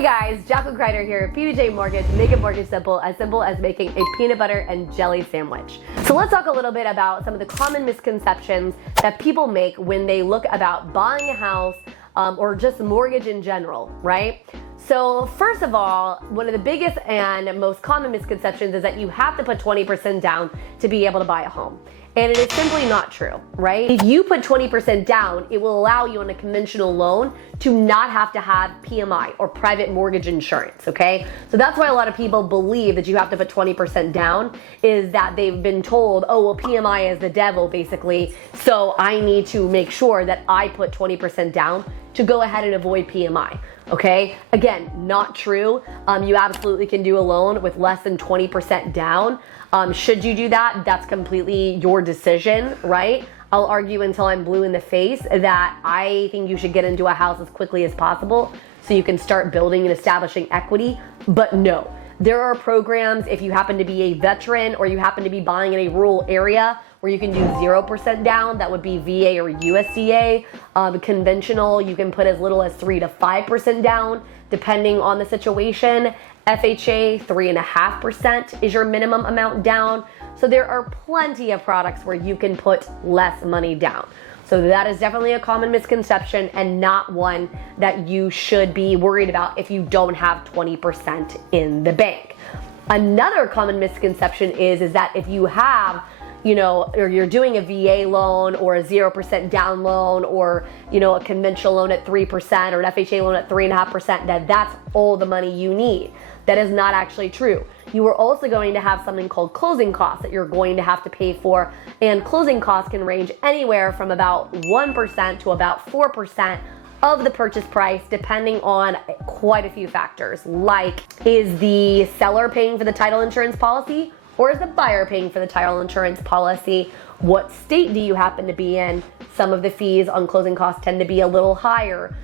Hey guys, Jacqueline Crider here, PBJ Mortgage, make it mortgage simple as making a peanut butter and jelly sandwich. So let's talk a little bit about some of the common misconceptions that people make when they look about buying a house or just mortgage in general, right? So first of all, one of the biggest and most common misconceptions is that you have to put 20% down to be able to buy a home. And it is simply not true, right? If you put 20% down, it will allow you on a conventional loan to not have to have PMI or private mortgage insurance, okay? So that's why a lot of people believe that you have to put 20% down, is that they've been told, oh, well, PMI is the devil, basically, so I need to make sure that I put 20% down to go ahead and avoid PMI, okay? Again, not true. You absolutely can do a loan with less than 20% down. Should you do that? That's completely your decision, right? I'll argue until I'm blue in the face that I think you should get into a house as quickly as possible so you can start building and establishing equity, but no. There are programs, if you happen to be a veteran or you happen to be buying in a rural area, where you can do 0% down. That would be VA or USDA. Conventional, you can put as little as 3 to 5% down, depending on the situation. FHA, 3.5% is your minimum amount down. So there are plenty of products where you can put less money down. So that is definitely a common misconception and not one that you should be worried about if you don't have 20% in the bank. Another common misconception is that if you have, or you're doing a VA loan or a 0% down loan or, a conventional loan at 3% or an FHA loan at 3.5%, that's all the money you need. That is not actually true. You are also going to have something called closing costs that you're going to have to pay for, and closing costs can range anywhere from about 1% to about 4% of the purchase price, depending on quite a few factors, like, is the seller paying for the title insurance policy? Or is the buyer paying for the title insurance policy? What state do you happen to be in? Some of the fees on closing costs tend to be a little higher.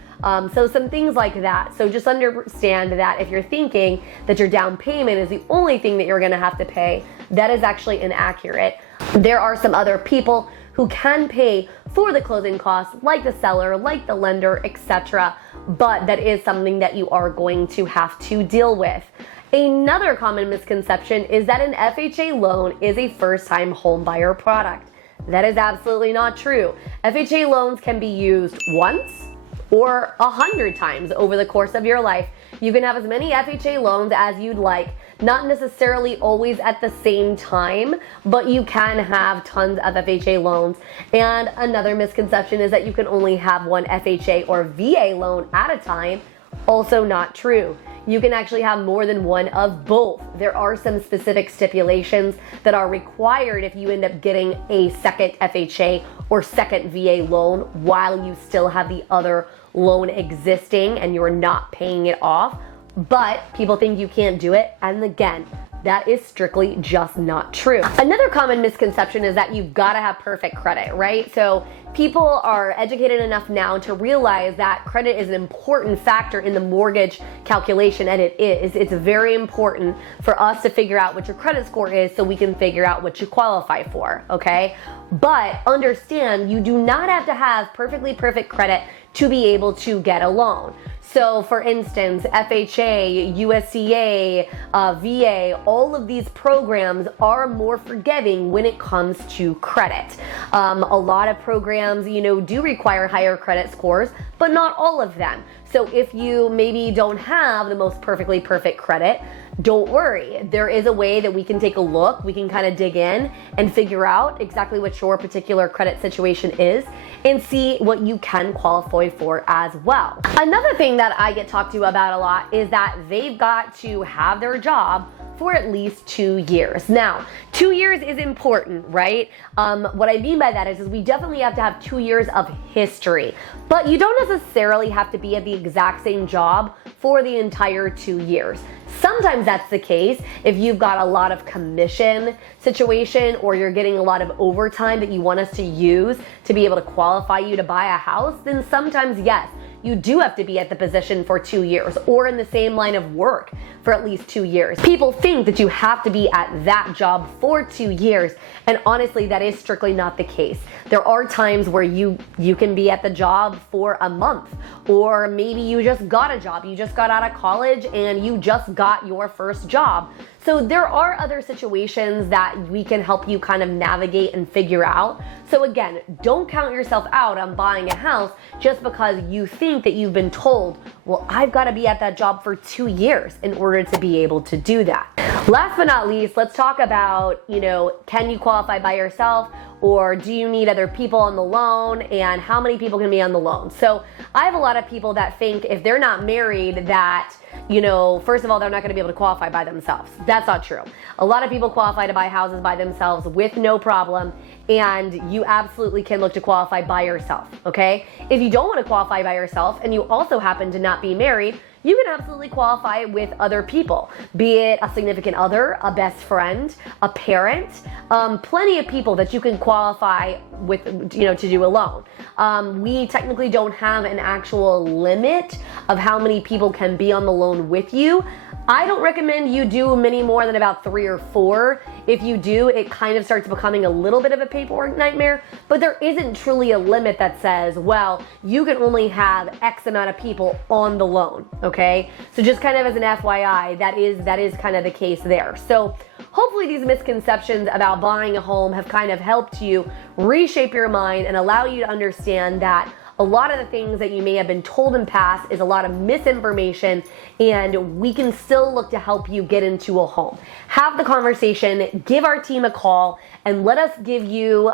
So some things like that. So just understand that if you're thinking that your down payment is the only thing that you're gonna have to pay, that is actually inaccurate. There are some other people who can pay for the closing costs, like the seller, like the lender, etc. But that is something that you are going to have to deal with. Another common misconception is that an FHA loan is a first-time home buyer product. That is absolutely not true. FHA loans can be used once or 100 times over the course of your life. You can have as many FHA loans as you'd like, not necessarily always at the same time, but you can have tons of FHA loans. And another misconception is that you can only have one FHA or VA loan at a time. Also not true. You can actually have more than one of both. There are some specific stipulations that are required if you end up getting a second FHA or second VA loan while you still have the other loan existing and you're not paying it off. But people think you can't do it, and again, that is strictly just not true. Another common misconception is that you've got to have perfect credit, right? So people are educated enough now to realize that credit is an important factor in the mortgage calculation, and it is. It's very important for us to figure out what your credit score is so we can figure out what you qualify for, okay? But understand, you do not have to have perfectly perfect credit to be able to get a loan. So for instance, FHA, USDA, VA, all of these programs are more forgiving when it comes to credit. A lot of programs, do require higher credit scores, but not all of them. So if you maybe don't have the most perfectly perfect credit, don't worry. There is a way that we can take a look. We can kind of dig in and figure out exactly what your particular credit situation is and see what you can qualify for as well. Another thing that I get talked to about a lot is that they've got to have their job for at least 2 years. Now, 2 years is important, right? What I mean by that is we definitely have to have 2 years of history, but you don't necessarily have to be at the exact same job for the entire 2 years. Sometimes that's the case if you've got a lot of commission situation or you're getting a lot of overtime that you want us to use to be able to qualify you to buy a house, then sometimes yes, you do have to be at the position for 2 years or in the same line of work for at least 2 years. People think that you have to be at that job for 2 years, and honestly, that is strictly not the case. There are times where you can be at the job for a month, or maybe you just got a job, you just got out of college and you just got your first job. So there are other situations that we can help you kind of navigate and figure out. So again, don't count yourself out on buying a house just because you think that you've been told, well, I've got to be at that job for 2 years in order to be able to do that. Last but not least, let's talk about, can you qualify by yourself, or do you need other people on the loan, and how many people can be on the loan? So I have a lot of people that think if they're not married that, first of all, they're not going to be able to qualify by themselves. That's not true. A lot of people qualify to buy houses by themselves with no problem, and you absolutely can look to qualify by yourself, okay? If you don't want to qualify by yourself and you also happen to not be married, you can absolutely qualify with other people, be it a significant other, a best friend, a parent, plenty of people that you can qualify with, to do a loan. We technically don't have an actual limit of how many people can be on the loan with you. I don't recommend you do many more than about 3 or 4. If you do, it kind of starts becoming a little bit of a paperwork nightmare, but there isn't truly a limit that says, well, you can only have X amount of people on the loan, okay? So just kind of as an FYI, that is kind of the case there. So hopefully these misconceptions about buying a home have kind of helped you reshape your mind and allow you to understand that a lot of the things that you may have been told in past is a lot of misinformation, and we can still look to help you get into a home. Have the conversation, give our team a call, and let us give you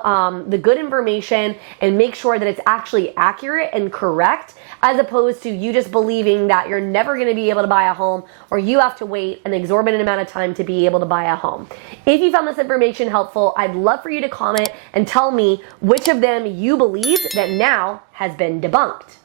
the good information and make sure that it's actually accurate and correct, as opposed to you just believing that you're never going to be able to buy a home, or you have to wait an exorbitant amount of time to be able to buy a home. If you found this information helpful, I'd love for you to comment and tell me which of them you believed that now has been debunked.